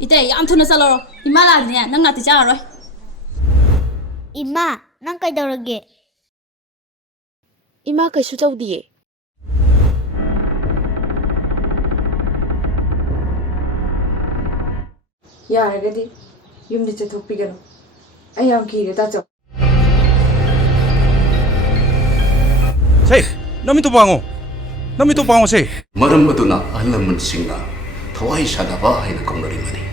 Ite, I'm tuna salaro. Imala niya, nang nati charo. Ima, nang kay darage. Ima kay su tawdiye. Yaragadi, yumdi chatthokpigano. Ai yam kire tacho. Say, namito pango say. Maram aduna alaman singna thawai sanaba haina kaungarimani.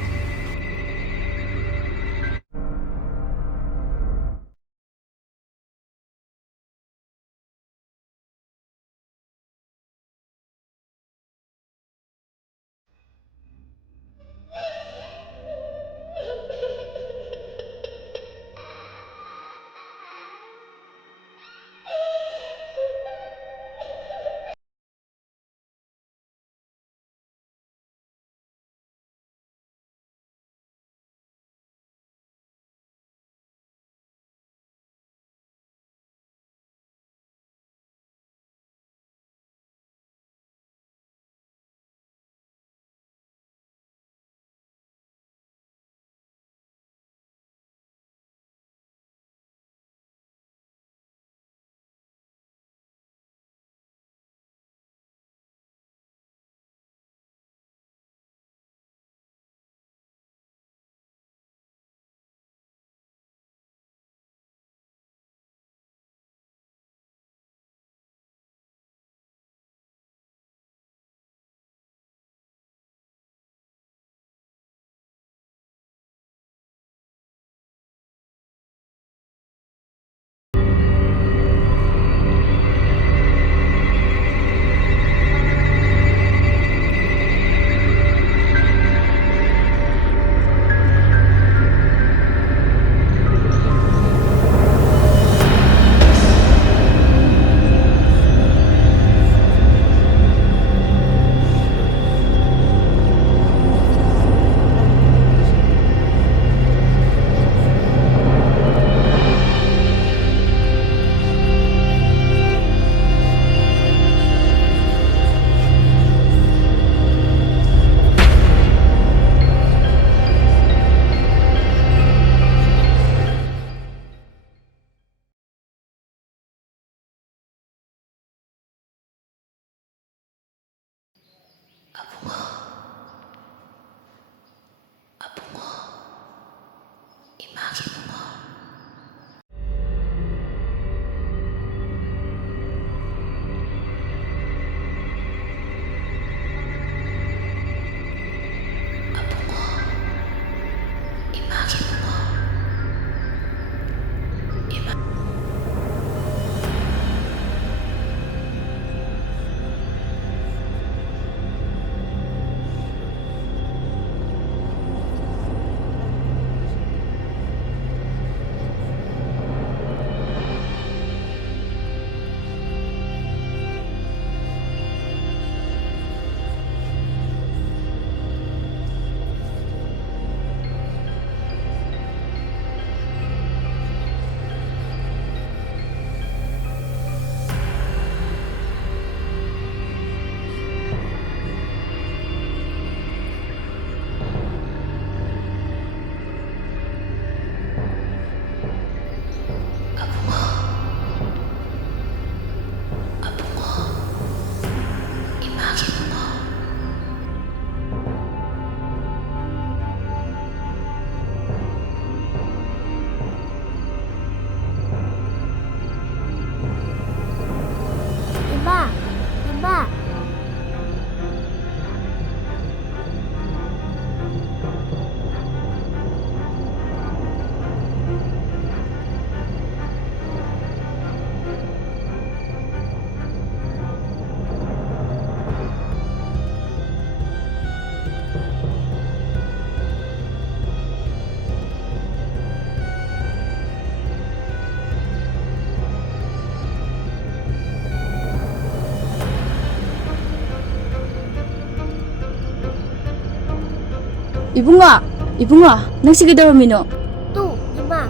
Ima. Ibunga, nang sige daw mino. Tu, Ima.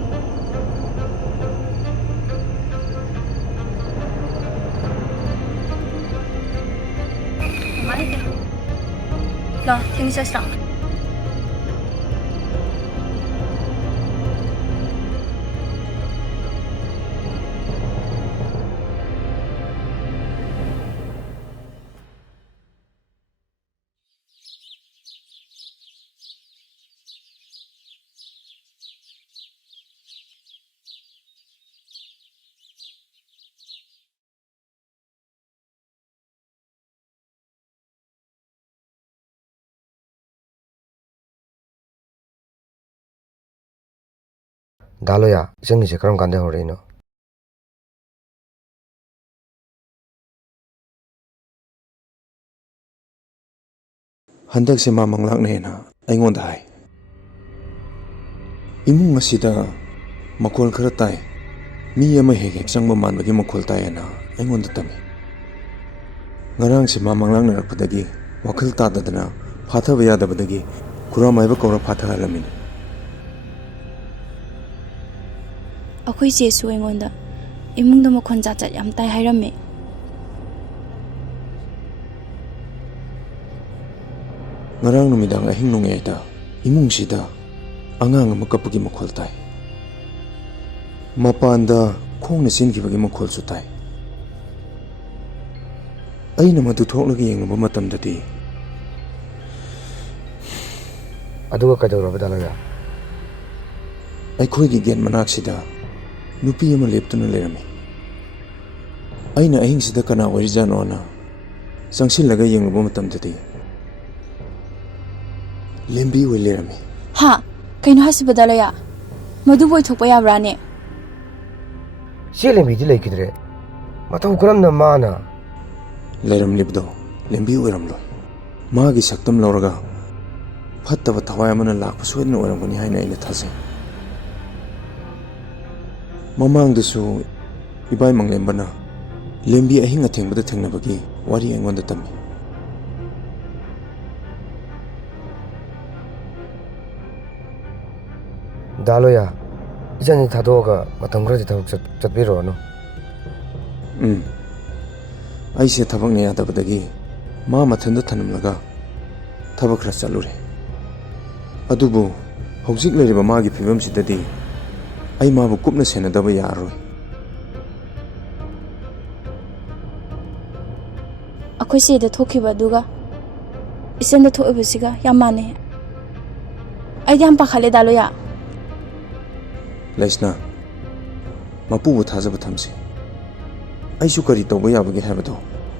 나 테니스 시작. ꯗꯥꯂꯣꯌꯥ ꯏꯆꯟꯒꯤꯁꯦ ꯀꯔꯝ ꯀꯥꯟꯗ ꯍꯧꯔꯛꯏꯅꯣ? ꯍꯟꯗꯛꯁꯦ ꯃꯥ ꯃꯪꯂꯥꯛꯅꯩꯅ ꯑꯩꯉꯣꯟꯗ ꯍꯥꯏ. ꯏꯃꯨꯡ ꯑꯁꯤꯗ ꯃꯈꯣꯜ ꯈꯔ ꯇꯥꯏ. ꯃꯤ ꯑꯃ ꯍꯦꯛ ꯍꯦꯛ ꯆꯪꯕ ꯃꯥꯟꯕꯒꯤ ꯃꯈꯣꯜ ꯇꯥꯏꯌꯦꯅ ꯑꯩꯉꯣꯟꯗ ꯇꯝꯃꯤ. ꯉꯔꯥꯡꯁꯦ ꯃꯥ ꯃꯪꯂꯥꯛꯅꯔꯛꯄꯗꯒꯤ ꯋꯥꯈꯜ ꯇꯥꯗꯗꯅ ꯐꯥꯊꯕ ꯌꯥꯗꯕꯗꯒꯤ ꯈꯨꯔꯥꯃꯥꯏꯕ ꯀꯧꯔ ꯐꯥꯊꯍꯜꯂꯝꯃꯤꯅꯤ. ꯑꯩꯈꯣꯏ ꯆꯦꯁꯨ ꯑꯩꯉꯣꯟꯗ ꯏꯃꯨꯡꯗ ꯃꯈꯣꯟ ꯖꯥꯠ ꯖꯥꯠ ꯌꯥꯝ ꯇꯥꯏ ꯍꯥꯏꯔꯝꯃꯦ. ꯉꯔꯥꯡ ꯅꯨꯃꯤꯗꯥꯡ ꯑꯍꯤꯡ ꯅꯣꯡꯌꯥꯏꯗ ꯏꯃꯨꯡꯁꯤꯗ ꯑꯉꯥꯡ ꯑꯃ ꯀꯞꯄꯒꯤ ꯃꯈꯣꯜ ꯇꯥꯏ. ꯃꯄꯥꯟꯗ ꯈꯣꯡꯅ ꯆꯦꯟꯈꯤꯕꯒꯤ ꯃꯈꯣꯜꯁꯨ ꯇꯥꯏ. ꯑꯩꯅ ꯃꯗꯨ ꯊꯣꯛꯂꯒ ꯌꯦꯡꯂꯨꯕ ꯃꯇꯝꯗꯗꯤ ꯑꯗꯨꯒ ꯀꯩꯗꯧꯔꯕ ꯗꯥꯂꯣꯌꯥ? ꯑꯩꯈꯣꯏꯒꯤ ꯒꯦꯠ ꯃꯅꯥꯛꯁꯤꯗ ꯅꯨꯄꯤ ꯑꯃ ꯂꯦꯞꯇꯨꯅ ꯂꯩꯔꯝꯃꯤ. ꯑꯩꯅ ꯑꯍꯤꯡꯁꯤꯗ ꯀꯅꯥ ꯑꯣꯏꯔꯤꯖꯥꯠꯅꯣꯅ ꯆꯪꯁꯤꯜꯂꯒ ꯌꯦꯡꯂꯨꯕ ꯃꯇꯝꯗꯗꯤ ꯂꯦꯝꯕꯤ ꯑꯣꯏ ꯂꯩꯔꯝꯃꯤ. ꯍꯥ, ꯀꯩꯅꯣ ꯍꯥꯏꯁꯤꯕꯣ ꯗꯥꯂꯣꯌꯥ? ꯃꯗꯨꯕꯨ ꯑꯣꯏꯊꯣꯛꯄ ꯌꯥꯕ꯭ꯔꯥꯅꯦ? ꯆꯦ ꯂꯦꯝꯕꯤꯗꯤ ꯂꯩꯈꯤꯗ꯭ꯔꯦ. ꯃꯇꯧ ꯀꯔꯝꯅ ꯃꯥꯅ? ꯂꯩꯔꯝꯂꯤꯕꯗꯣ ꯂꯦꯝꯕꯤ ꯑꯣꯏꯔꯝꯂꯣꯏ. ꯃꯥꯒꯤ ꯁꯛꯇꯝ ꯂꯧꯔꯒ ꯐꯠꯇꯕ ꯊꯋꯥꯏ ꯑꯃꯅ ꯂꯥꯛꯄ ꯁꯣꯏꯗꯅ ꯑꯣꯏꯔꯝꯒꯅꯤ ꯍꯥꯏꯅ ꯑꯩꯅ ꯊꯥꯖꯩ. ꯃꯃꯥꯡꯗꯁꯨ ꯏꯕꯥꯏ ꯃꯪꯂꯦꯝꯕꯅ ꯂꯦꯝꯕꯤ ꯑꯍꯤꯡ ꯑꯊꯦꯡꯕꯗ ꯊꯦꯡꯅꯕꯒꯤ ꯋꯥꯔꯤ ꯑꯩꯉꯣꯟꯗ ꯇꯝꯃꯤ. ꯗꯥꯂꯣꯌꯥ, ꯏꯆꯟꯁꯤ ꯊꯥꯗꯣꯛꯑꯒ ꯃꯇꯝ ꯈꯔꯗꯤ ꯊꯕꯛ ꯆꯠꯄꯤꯔꯨꯔꯅꯨ. ꯑꯩꯁꯦ ꯊꯕꯛꯅ ꯌꯥꯗꯕꯗꯒꯤ ꯃꯥ ꯃꯊꯟꯇ ꯊꯅꯝꯂꯒ ꯊꯕꯛ ꯈꯔ ꯆꯠꯂꯨꯔꯦ. ꯑꯗꯨꯕꯨ ꯍꯧꯖꯤꯛ ꯂꯩꯔꯤꯕ ꯃꯥꯒꯤ ꯐꯤꯕꯝꯁꯤꯗꯗꯤ ꯑꯩ ꯃꯥꯕꯨ ꯀꯨꯞꯅ ꯁꯦꯟꯅꯗꯕ ꯌꯥꯔꯔꯣꯏ. ꯑꯩꯈꯣꯏ ꯆꯦꯗ ꯊꯣꯛꯈꯤꯕ ꯑꯗꯨꯒ ꯏꯆꯟꯗ ꯊꯣꯛꯏꯕꯁꯤꯒ ꯌꯥꯝ ꯃꯥꯟꯅꯩ. ꯑꯩꯗꯤ ꯌꯥꯝ ꯄꯥꯈꯠꯂꯦ ꯗꯥꯂꯣꯌꯥ. ꯂꯩꯁꯅꯥ, ꯃꯄꯨꯕꯨ ꯊꯥꯖꯕ ꯊꯝꯁꯤ. ꯑꯩꯁꯨ ꯀꯔꯤ ꯇꯧꯕ ꯌꯥꯕꯒꯦ ꯍꯥꯏꯕꯗꯣ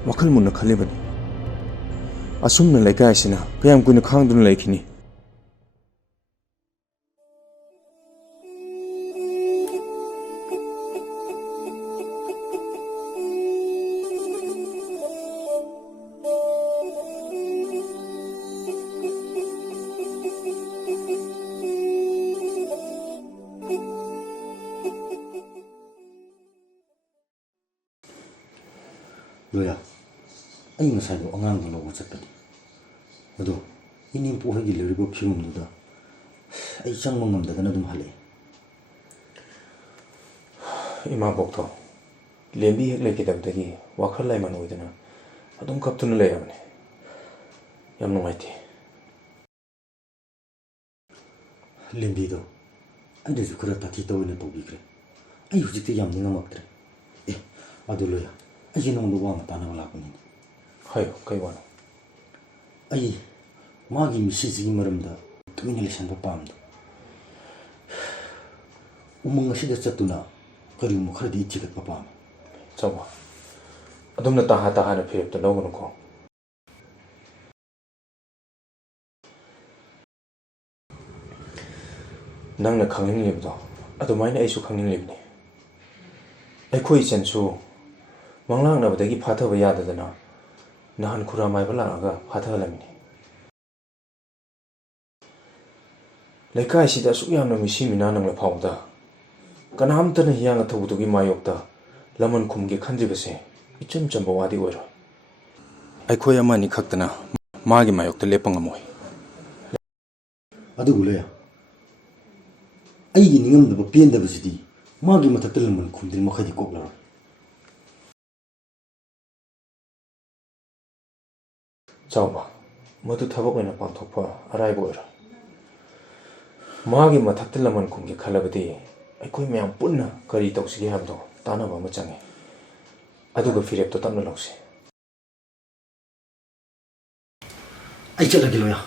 ꯋꯥꯈꯜ ꯃꯨꯟꯅ ꯈꯜꯂꯤꯕꯅꯤ. ꯑꯁꯨꯝꯅ ꯂꯩꯀꯥꯏꯁꯤꯅ ꯀꯌꯥꯝ ꯀꯨꯏꯅ ꯈꯥꯡꯗꯨꯅ ꯂꯩꯈꯤꯅꯤ? ꯂꯣꯌꯥ, ꯑꯩ ꯉꯁꯥꯏꯗꯣ ꯑꯉꯥꯡꯗꯣ ꯂꯧꯕ ꯆꯠꯄꯅꯤ. ꯑꯗꯣ ꯏꯅꯦꯝꯄꯣꯛ ꯍꯣꯏꯒꯤ ꯂꯩꯔꯤꯕ ꯐꯤꯕꯝꯗꯨꯗ ꯑꯩ ꯆꯪꯕ ꯉꯝꯗꯗꯅ ꯑꯗꯨꯝ ꯍꯜꯂꯛꯑꯦ. ꯏꯃꯥꯕꯣꯛꯇꯣ ꯂꯦꯝꯕꯤ ꯍꯦꯛ ꯂꯩꯈꯤꯗꯕꯗꯒꯤ ꯋꯥꯈꯜ ꯂꯩꯃꯟ ꯑꯣꯏꯗꯅ ꯑꯗꯨꯝ ꯀꯞꯇꯨꯅ ꯂꯩꯔꯕꯅꯤ. ꯌꯥꯝ ꯅꯨꯡꯉꯥꯏꯇꯦ. ꯂꯦꯝꯕꯤꯗꯣ ꯑꯩꯅꯁꯨ ꯈꯔ ꯇꯥꯊꯤ ꯇꯧꯏꯅ ꯇꯧꯕꯤꯈ꯭ꯔꯦ. ꯑꯩ ꯍꯧꯖꯤꯛꯇꯤ ꯌꯥꯝ ꯅꯤꯡꯉꯝꯃꯛꯇ꯭ꯔꯦ. ꯑꯗꯨ ꯂꯣꯌꯥ, ꯑꯩꯁꯦ ꯅꯉꯣꯟꯗ ꯋꯥ ꯑꯃ ꯇꯥꯟꯅꯕ ꯂꯥꯛꯄꯅꯤꯅꯦ. ꯍꯥꯏꯌꯣ, ꯀꯩ ꯋꯥꯅꯣ? ꯑꯩ ꯃꯥꯒꯤ ꯃꯤꯁꯤꯁꯤꯒꯤ ꯃꯔꯝꯗ ꯇꯨꯃꯤꯟꯅ ꯂꯩꯁꯟꯕ ꯄꯥꯝꯗꯦ. ꯎꯃꯪ ꯑꯁꯤꯗ ꯆꯠꯇꯨꯅ ꯀꯔꯤꯒꯨꯝꯕ ꯈꯔꯗꯤ ꯊꯤꯒꯠꯄ ꯄꯥꯝꯃꯤ. ꯆꯧꯕ, ꯑꯗꯨꯝꯅ ꯇꯥꯍꯥ ꯐꯤꯔꯦꯞꯇ ꯂꯧꯒꯅꯨꯀꯣ. ꯅꯪꯅ ꯈꯪꯅꯤꯡꯂꯤꯕꯗꯣ ꯑꯗꯨꯃꯥꯏꯅ ꯑꯩꯁꯨ ꯈꯪꯅꯤꯡꯂꯤꯕꯅꯤ. ꯑꯩꯈꯣꯏ ꯏꯆꯟꯁꯨ ꯃꯪꯂꯥꯛꯅꯕꯗꯒꯤ ꯐꯥꯊꯕ ꯌꯥꯗꯗꯅ ꯅꯍꯥꯟ ꯈꯨꯔꯥꯃꯥꯏꯕ ꯂꯥꯛꯑꯒ ꯐꯥꯊꯍꯜꯂꯝꯃꯤꯅꯤ. ꯂꯩꯀꯥꯏꯁꯤꯗ ꯑꯁꯨꯛ ꯌꯥꯝꯅ ꯃꯤꯁꯤ ꯃꯤꯅꯥ ꯅꯪꯂ ꯐꯥꯎꯕꯗ ꯀꯅꯥꯝꯇꯅ ꯍꯤꯌꯥꯡ ꯑꯊꯧꯕꯗꯨꯒꯤ ꯃꯥꯌꯣꯛꯇ ꯂꯃꯟ ꯈꯨꯝꯒꯦ ꯈꯟꯗ꯭ꯔꯤꯕꯁꯦ ꯏꯆꯝ ꯆꯝꯕ ꯋꯥꯗꯤ ꯑꯣꯏꯔꯣꯏ. ꯑꯩꯈꯣꯏ ꯑꯃꯅꯤ ꯈꯛꯇꯅ ꯃꯥꯒꯤ ꯃꯥꯌꯣꯛꯇ ꯂꯦꯞꯄ ꯉꯝꯃꯣꯏ. ꯑꯗꯨꯕꯨ ꯂꯣꯌꯥ, ꯑꯩꯒꯤ ꯅꯤꯡꯉꯝꯗꯕ ꯄꯦꯟꯗꯕꯁꯤꯗꯤ ꯃꯥꯒꯤ ꯃꯊꯛꯇ ꯂꯃꯟ ꯈꯨꯝꯗ꯭ꯔꯤ ꯃꯈꯩꯗꯤ ꯀꯣꯛꯂꯔꯣꯏ. ꯆꯥꯎꯕ, ꯃꯗꯨ ꯊꯕꯛ ꯑꯣꯏꯅ ꯄꯥꯡꯊꯣꯛꯄ ꯑꯔꯥꯏꯕ ꯑꯣꯏꯔꯣꯏ. ꯃꯥꯒꯤ ꯃꯊꯛꯇ ꯂꯃꯟ ꯈꯨꯝꯒꯦ ꯈꯜꯂꯕꯗꯤ ꯑꯩꯈꯣꯏ ꯃꯌꯥꯝ ꯄꯨꯟꯅ ꯀꯔꯤ ꯇꯧꯁꯤꯒꯦ ꯍꯥꯏꯕꯗꯣ ꯇꯥꯟꯅꯕ ꯑꯃ ꯆꯪꯉꯤ. ꯑꯗꯨꯒ ꯐꯤꯔꯦꯞꯇꯣ ꯇꯞꯅ ꯂꯧꯁꯤ. ꯑꯩ ꯆꯠꯂꯒꯦ ꯂꯣꯌꯥ.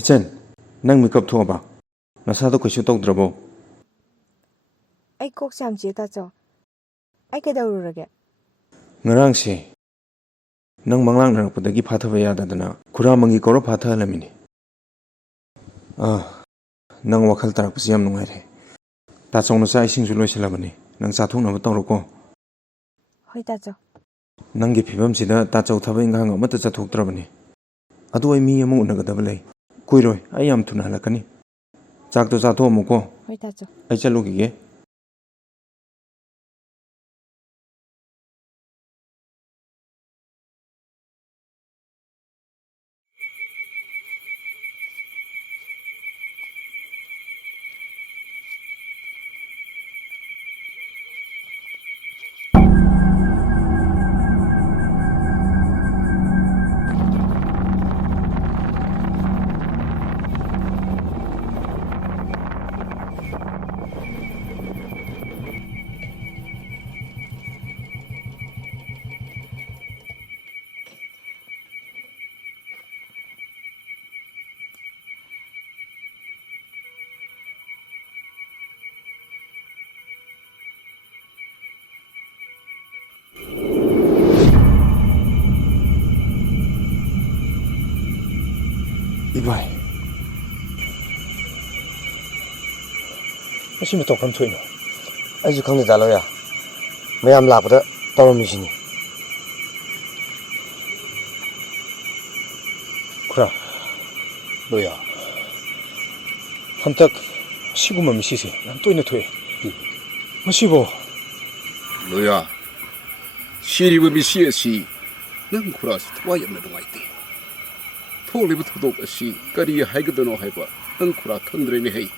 Ichan, nang makeup thua ba? Nasa to kaishu tawdrabo. ꯑꯩ ꯀꯣꯛꯁꯦ ꯌꯥꯝ ꯆꯤꯛꯑꯦ ꯇꯥꯆꯧ ꯑꯩ ꯀꯩꯗꯧꯔꯨꯔꯒꯦ Ngarangse, nang manglangnarapdagi phathaba yadadana khuramangi kora phathalamini. Nang wakhal tarakpasi yam nungaire. Tachongna sa isingsu loisalabani. Nang chathungnaba tawroko. ꯍꯣꯏ ꯇꯥꯆꯧ Nangi phibamsida tachau thaba inghang amata chathoktrabani. Adu ai mi amu unagadaba lei. Kuiroi, ai yam thuna halakani. Chak to chatho amuko. ꯍꯣꯏ ꯇꯥꯆꯧ Ai chalugige. Ibai. Masih tawfam thoino. ꯑꯩꯁꯨ ꯈꯪꯗꯦ ꯗꯥꯂꯣꯌꯥ ꯃꯌꯥꯝ ꯂꯥꯛꯄꯗ ꯇꯧꯔꯝꯃꯤꯁꯤꯅꯤ Khura. Loya. Hantak siguma misise yam toina thoe. Masibo. Loya, 시리브 미시에시 난 쿠라스 토와이엄나 동아이티. 톨리브 토독 아시 까리 하이거드노 하이바 난 쿠라 턴드레니 헤이.